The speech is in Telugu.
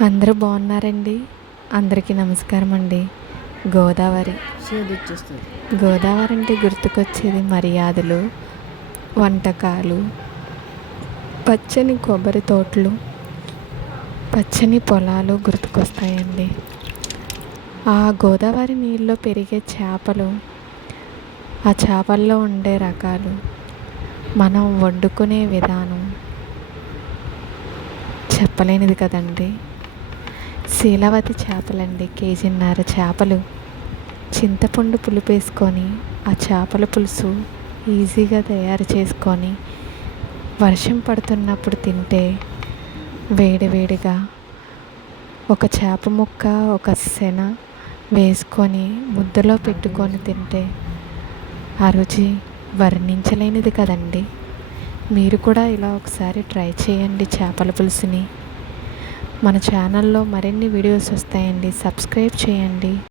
అందరూ బాగున్నారండి. అందరికీ నమస్కారం అండి. గోదావరి. గోదావరి అంటే గుర్తుకొచ్చేది మర్యాదలు వంటకాలు పచ్చని కొబ్బరి తోటలు పచ్చని పొలాలు గుర్తుకొస్తాయండి. ఆ గోదావరి నీళ్ళలో పెరిగే చేపలు ఆ చేపల్లో ఉండే రకాలు మనం వండుకునే విధానం చెప్పలేనిది కదండి. శీలవతి చేపలండి కేజీన్నర చేపలు. చింతపండు పులుపు వేసుకొని ఆ చేపల పులుసు ఈజీగా తయారు చేసుకొని వర్షం పడుతున్నప్పుడు తింటే వేడివేడిగా ఒక చేప ముక్క ఒక శన వేసుకొని ముద్దలో పెట్టుకొని తింటే ఆ రుచి వర్ణించలేనిది కదండి. మీరు కూడా ఇలా ఒకసారి ట్రై చేయండి చేపల పులుసుని. మన ఛానల్లో మరిన్ని వీడియోస్ వస్తాయండి. సబ్స్క్రైబ్ చేయండి.